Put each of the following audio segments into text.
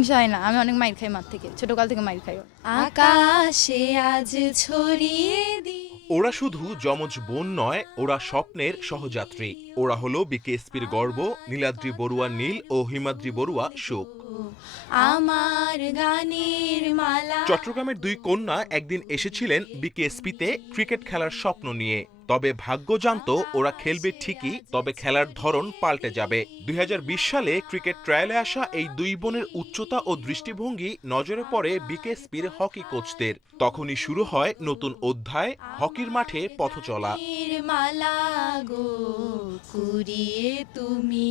হিংসা হয় না, আমি অনেক মাইর খাই মার থেকে, ছোটকাল থেকে মাইর খাই। আকাশে আজ ছড়িয়ে দি। ওরা শুধু যমজ বোন নয়, ওরা স্বপ্নের সহযাত্রী। ওরা হলো বিকেএসপির গর্ব, নীলাদ্রি বড়ুয়া নীল ও হিমাদ্রি বড়ুয়া সুখ। আমার গানের মালা। চট্টগ্রামের দুই কন্যা একদিন এসেছিলেন বিকেএসপিতে ক্রিকেট খেলার স্বপ্ন নিয়ে। তবে ভাগ্য জানতো ওরা খেলবে ঠিকই, তবে খেলার ধরন পাল্টে যাবে। 2020 সালে ক্রিকেট ট্রায়ালে আসা এই দুই বোনের উচ্চতা ও দৃষ্টিভঙ্গি নজরে পড়ে বিকেএসপির হকি কোচদের। তখনই শুরু হয় নতুন অধ্যায়, হকির মাঠে পথ চলা। মালা গো কুড়িয়ে তুমি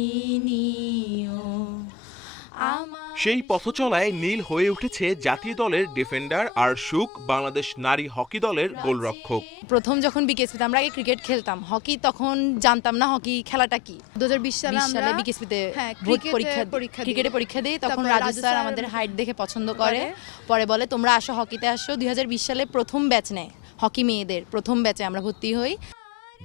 নিও। সেই পথচলায় নীল হয়ে উঠেছে জাতীয় দলের ডিফেন্ডার, আর সুখ বাংলাদেশ নারী হকি দলের গোলরক্ষক। প্রথম যখন বিকেএসপিতে আমরা আগে ক্রিকেট খেলতাম, হকি তখন জানতাম না হকি খেলাটা কি। 2020 সালে আমরা বিকেএসপিতে ক্রিকেটে পরীক্ষা দিই। তখন রাজু স্যার আমাদের হাইট দেখে পছন্দ করে, পরে বলে তোমরা আসো হকিতে আসো। 2020 সালে প্রথম ব্যাচ নেয় হকি মেয়েদের, প্রথম ব্যাচে আমরা ভর্তি হই।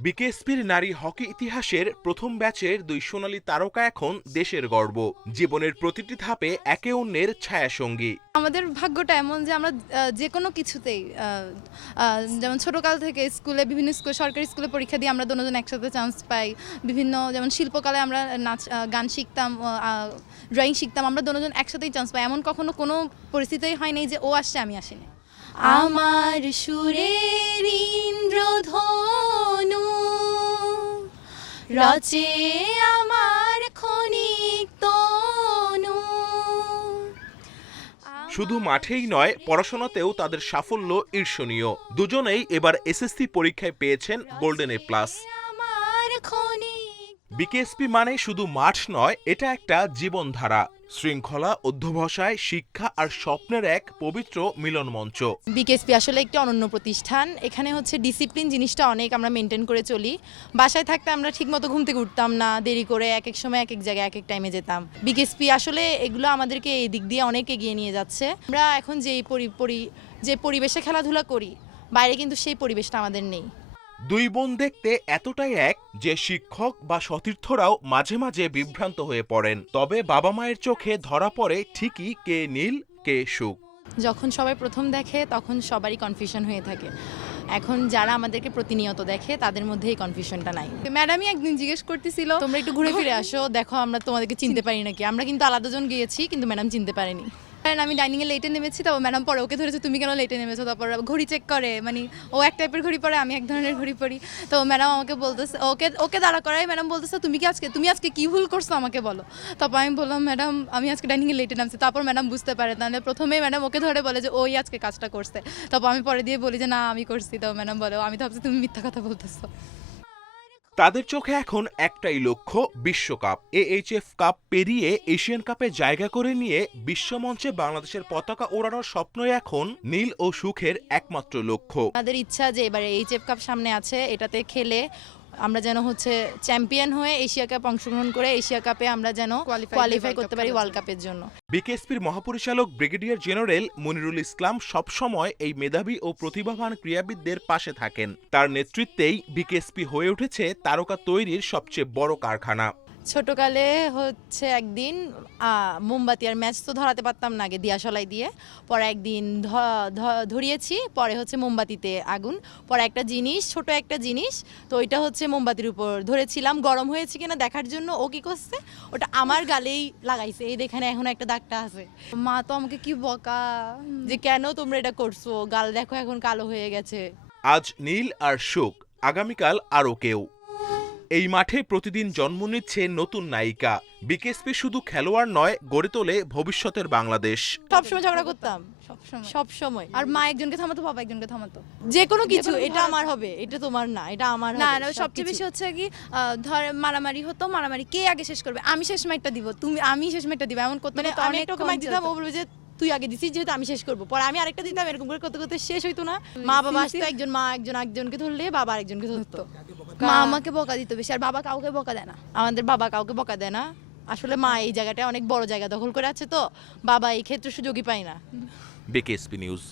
বিকেএসপির নারী হকি ইতিহাসের প্রথম ব্যাচের দুই সোনালী তারকা এখন দেশের গর্ব। জীবনের প্রতিটি ধাপে একে অন্যের ছায়াসঙ্গী। আমাদের ভাগ্যটা এমন যে আমরা যে কোনো কিছুতেই, যেমন ছোটকাল থেকে স্কুলে, বিভিন্ন স্কুল, সরকারি স্কুলে পরীক্ষা দিয়ে আমরা দুজন একসাথে চান্স পাই। বিভিন্ন যেমন শিল্পকলায় আমরা নাচ গান শিখতাম, ড্রয়িং শিখতাম, আমরা দুজন একসাথেই চান্স পাই। এমন কখনো কোনো পরিস্থিতিই হয়নি যে ও আসছে আমি আসিনি। আমার সুরের ইন্দ্রধনু রচে আমার ক্ষণিক তনু। শুধু মাঠেই নয়, পড়াশোনাতেও তাদের সাফল্য ঈর্ষণীয়। দুজনেই এবার এসএসসি পরীক্ষায় পেয়েছেন গোল্ডেন এ প্লাস। বিকেএসপি মানে শুধু মাঠ নয়, এটা একটা জীবনধারা, শৃঙ্খলা, অধ্যবসায়, শিক্ষা আর স্বপ্নের এক পবিত্র মিলন মঞ্চ। বিকেএসপি আসলে একটি অনন্য প্রতিষ্ঠান। এখানে হচ্ছে ডিসিপ্লিন জিনিসটা অনেক আমরা মেনটেন করে চলি। বাসায় থাকতে আমরা ঠিকমতো ঘুম থেকে উঠতাম না, দেরি করে এক এক সময় এক এক জায়গায় এক এক টাইমে যেতাম। বিকেএসপি আসলে এগুলো আমাদেরকে এই দিক দিয়ে অনেক এগিয়ে নিয়ে যাচ্ছে। আমরা এখন যে পরিবেশে খেলাধুলা করি, বাইরে কিন্তু সেই পরিবেশটা আমাদের নেই। দুই বোন দেখতে এতটাই এক যে শিক্ষক বা সতীর্থরাও মাঝে মাঝে বিভ্রান্ত হয়ে পড়েন। তবে বাবা মায়ের চোখে ধরা পড়ে ঠিকই কে নীল কে সুখ। যখন সবাই প্রথম দেখে তখন সবারই কনফিউশন হয়ে থাকে। এখন যারা আমাদেরকে প্রতিনিয়ত দেখে তাদের মধ্যে এই কনফিউশনটা নাই। ম্যাডামই একদিন জিজ্ঞেস করতেছিল তোমরা একটু ঘুরে ফিরে আসো, দেখো আমরা তোমাদেরকে চিনতে পারি নাকি। আমরা কিন্তু আলাদাজন গিয়েছি, কিন্তু ম্যাডাম চিনতে পারেনি। আমি ডাইনিং এ লেটে নেমেছি, তারপর ম্যাডাম পরে ওকে ধরেছে তুমি কেন লেটে নেমেছো। তারপর ঘড়ি চেক করে, মানে ও এক টাইপের ঘড়ি পরে, আমি এক ধরনের ঘড়ি পরি। তো ম্যাডাম আমাকে বলতেছে, ওকে দাঁড়া করাই, ম্যাডাম বলতেছে তুমি আজকে কি ভুল করছো আমাকে বলো। তারপর আমি বললাম ম্যাডাম আমি আজকে ডাইনিং এ লেটে নামছি। তারপর ম্যাডাম বুঝতে পারে, তাহলে প্রথমেই ম্যাডাম ওকে ধরে বলে যে ওই আজকে কাজটা করছে। তারপর আমি পরে দিয়ে বলি যে না আমি করছি। তো ম্যাডাম বলে আমি তো ভাবছি তুমি মিথ্যা কথা বলতেছো। তাদের চোখে এখন একটাই লক্ষ্য, বিশ্বকাপ। এএইচএফ কাপ পেরিয়ে এশিয়ান কাপে জায়গা করে নিয়ে বিশ্বমঞ্চে বাংলাদেশের পতাকা ওড়ানোর স্বপ্নই এখন নীল ও সুখের একমাত্র লক্ষ্য। আমাদের ইচ্ছা যে এবারে এইচএফ কাপ সামনে আছে, এটাতে খেলে আমরা যেন হচ্ছে চ্যাম্পিয়ন হয়ে এশিয়া কাপ অংশগ্রহণ করে এশিয়া কাপে আমরা যেন কোয়ালিফাই করতে পারি ওয়ার্ল্ড কাপের জন্য। বিকেএসপির মহাপরিচালক ব্রিগেডিয়ার জেনারেল মনিরুল ইসলাম সবসময় এই মেধাবী ও প্রতিভাবান ক্রীড়াবিদদের পাশে থাকেন। তার নেতৃত্বেই বিকেএসপি হয়ে উঠেছে তারকা তৈরির সবচেয়ে বড় কারখানা। ছোটকালে হচ্ছে একদিন মোমবাতি আর ম্যাচ তো ধরাতে পারতাম না আগে দিয়াশলাই দিয়ে, পরে একদিন ধরিয়েছি, পরে হচ্ছে মোমবাতিতে আগুন, পরে একটা জিনিস, ছোট একটা জিনিস, তো ওইটা হচ্ছে মোমবাতির উপর ধরেছিলাম, গরম হয়েছে কিনা দেখার জন্য। ও কি করছে, ওটা আমার গালেই লাগাইছে, এই দেখেন এখন একটা দাগটা আছে। মা তো আমাকে কি বকা যে কেন তোমরা এটা করছো, গাল দেখো এখন কালো হয়ে গেছে। আজ নীল আর সুখ, আগামীকাল আরও কেউ। এই মাঠে প্রতিদিন জন্ম নিচ্ছে নতুন নায়িকা। বিকেএসপি শুধু খেলোয়াড় নয়, গড়ে তোলে ভবিষ্যতের বাংলাদেশ। সবসময় ঝগড়া করতাম, সবসময়। আর মা একজনকে থামাতো, বাবা একজনকে থামাতো, যে কোনো কিছু, এটা আমার হবে, এটা তোমার না, এটা আমার না। সবচেয়ে বেশি হচ্ছে কি ধর মারামারি হতো, মারামারি কে আগে শেষ করবে, আমি শেষ মাইটটা দিব, আমি শেষ মাইটটা দিব, এমন করতে আমি একটা মাইট দিতাম, ও বলবে যে তুই আগে দিছিস যেহেতু আমি শেষ করবো, পরে আমি আরেকটা দিতাম, এরকম করে করতে করতে শেষ হইতো না। মা বাবা আসতো, মা একজনকে ধরলে বাবা আরেকজনকে ধরতো। মা আমাকে বকা দিত বেশি, আর বাবা কাউকে বকা দেয় না। আমাদের বাবা কাউকে বকা দেয় না। আসলে মা এই জায়গাটা অনেক বড় জায়গা দখল করে আছে, তো বাবা এই ক্ষেত্রে সুযোগই পায় না। BKSP news.